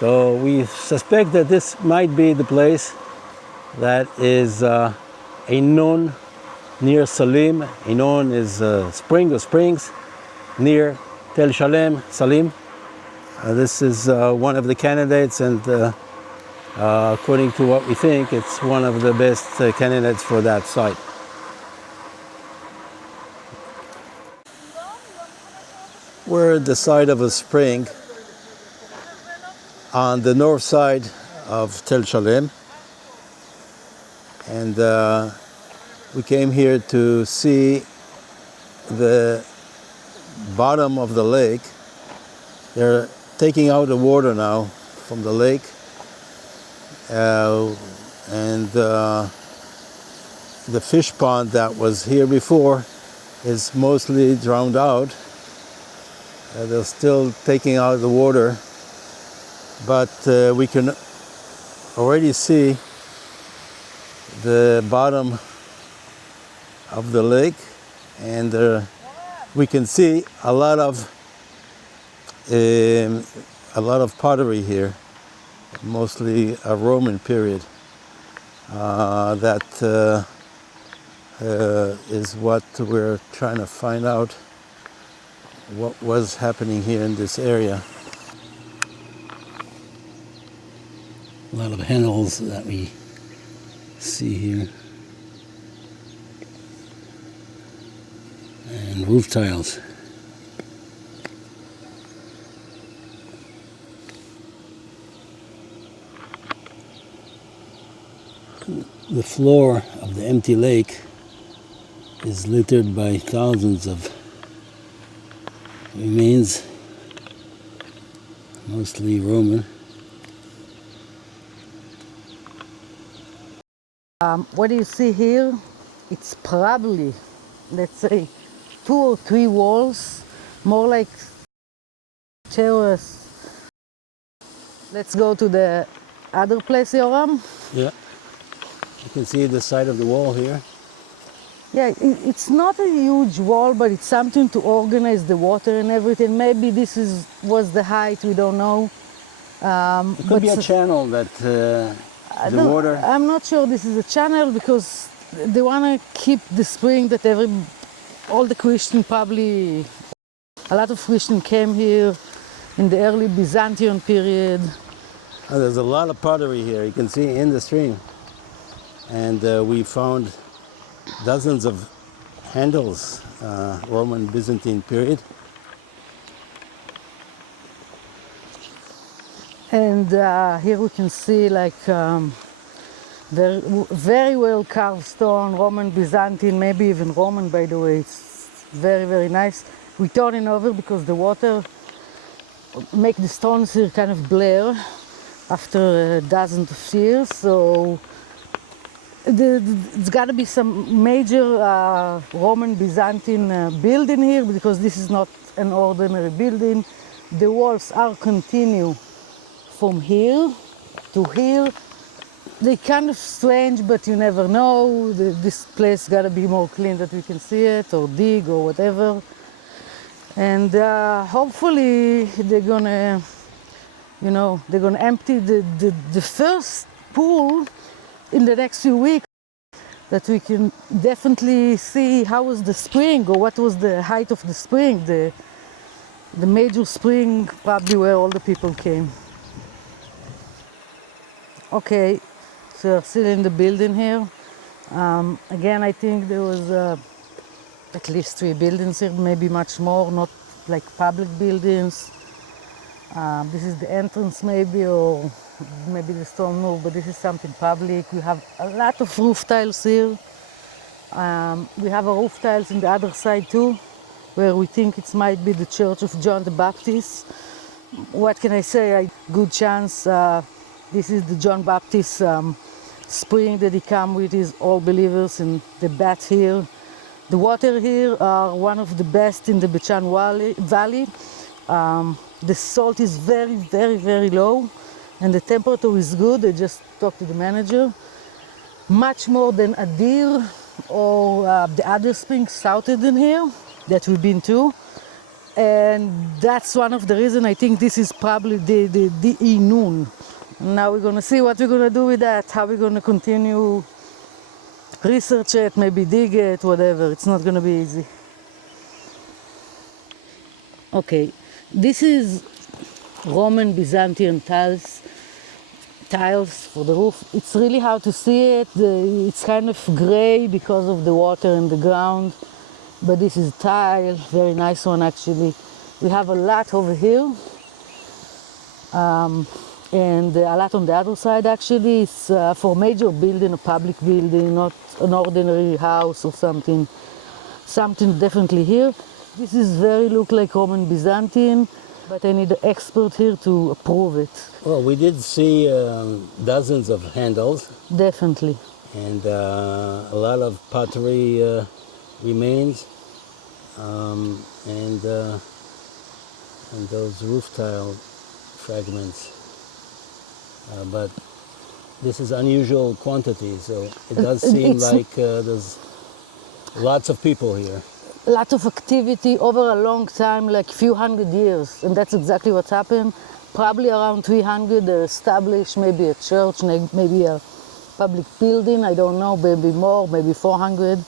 So we suspect that this might be the place that is Aenon near Salim. Aenon is a spring or springs near Tel Shalem, Salim. This is one of the candidates, and according to what we think, it's one of the best candidates for that site. We're at the side of a spring on the north side of Tel Shalem, and we came here to see the bottom of the lake. They're taking out the water now from the lake, and the fish pond that was here before is mostly drowned out. They're still taking out the water, but we can already see the bottom of the lake, and we can see a lot of pottery here, mostly a Roman period. That is what we're trying to find out, what was happening here in this area. A lot of handles that we see here, and roof tiles. The floor of the empty lake is littered by thousands of remains, mostly Roman. What you see here, it's probably, let's say, 2 or 3 walls, more like terrace. Let's go to the other place, Yoram. Yeah, you can see the side of the wall here. Yeah, it's not a huge wall, but it's something to organize the water and everything. Maybe this was the height, we don't know. It could be a channel that the water... I'm not sure this is a channel, because they want to keep the spring that all the Christians, probably a lot of Christians came here in the early Byzantine period. There's a lot of pottery here, you can see in the stream. And we found dozens of handles, Roman Byzantine period. And here we can see like very well carved stone, Roman, Byzantine, maybe even Roman, by the way. It's very, very nice. We turn it over because the water make the stones here kind of blur after dozens of years. So it's got to be some major Roman Byzantine building here, because this is not an ordinary building. The walls are continue from here to here. They're kind of strange, but you never know. This place got to be more clean that we can see it, or dig, or whatever. And hopefully they're gonna, they're gonna empty the first pool in the next few weeks, that we can definitely see how was the spring, or what was the height of the spring, the major spring, probably where all the people came. Okay, so we're still in the building here. Again, I think there was at least 3 buildings here, maybe much more, not like public buildings. This is the entrance maybe, or maybe the stone move, but this is something public. We have a lot of roof tiles here. We have a roof tiles in the other side too, where we think it might be the Church of John the Baptist. What can I say? Good chance this is the John Baptist spring that he come with his all believers, and the bath here. The water here are one of the best in the Byzantine Valley. The salt is very, very, very low, and the temperature is good. I just talked to the manager. Much more than Adir or the other springs south in here that we've been to. And that's one of the reasons I think this is probably the Aenon. Now we're gonna see what we're gonna do with that, how we're gonna continue research it, maybe dig it, whatever. It's not gonna be easy. Okay, this is Roman Byzantine tiles for the roof. It's really hard to see it. It's kind of gray because of the water in the ground, but this is tile, very nice one actually. We have a lot over here, and a lot on the other side actually. It's for major building, a public building, not an ordinary house or something. Something definitely here. This is very look like Roman Byzantine, but I need an expert here to approve it. Well, we did see dozens of handles Definitely. and a lot of pottery remains, and those roof tile fragments. But this is unusual quantity, so it does seem like there's lots of people here. Lot of activity over a long time, like few hundred years, and that's exactly what's happened. Probably around 300 they're established, maybe a church, maybe a public building, I don't know, maybe more, maybe 400.